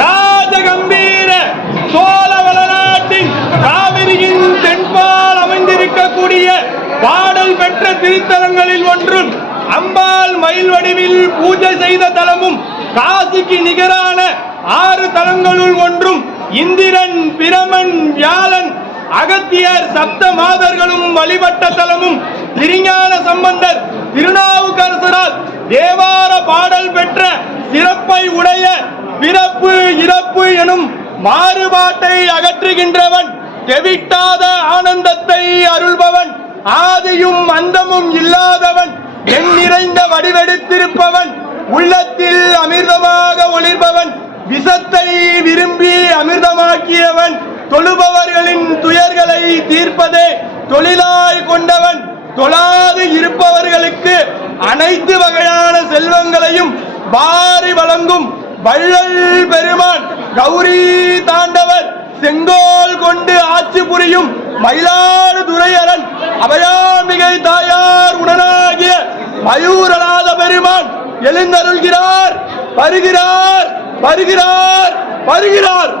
ராஜகம்பீர சோழ வளநாட்டின் காவிரியின் தென்பால் அமைந்திருக்கக்கூடிய பாடல் பெற்ற திருத்தலங்களில் ஒன்றும் அம்பாள் மயில் வடிவில் பூஜை செய்த தலமும் காசிக்கு நிகரான 6 தலங்களுள் ஒன்றும் இந்திரன், பிரமன், வியாழன், அகத்தியர், சப்த மாதர்களும் வழிபட்ட தலமும் திருஞான சம்பந்தர் திருநாவுக்கரசரால் தேவார பாடல் பெற்ற சிறப்பை உடைய பிறப்பு இறப்பு எனும் மாறுபாட்டை அகற்றுகின்றவன், தெவிட்டாத ஆனந்தத்தை அருள்பவன், ஆதியும் அந்தமும் இல்லாதவன், எண் நிறைந்த வடிவெடுத்திருப்பவன், உள்ளத்தில் அமிர்தமாக ஒளிர்பவன், விஷத்தை விரும்பி அமிர்தமாக்கியவன், தொழுபவர்களின் துயர்களை தீர்ப்பதே தொழிலாய் கொண்டவன், தொழாது இருப்பவர்களுக்கு அனைத்து வகையான செல்வங்களையும் வாரி வழங்கும் வள்ளல் பெருமான், கௌரி தாண்டவர், செங்கோல் கொண்டு ஆட்சி புரியும் மயிலாடுதுறை அரன், அபயாம்பிகை தாயார் உடனாகிய மயூரநாத பெருமான் எழுந்தருள்கிறார். வருகிறார், வருகிறார், வருகிறார்.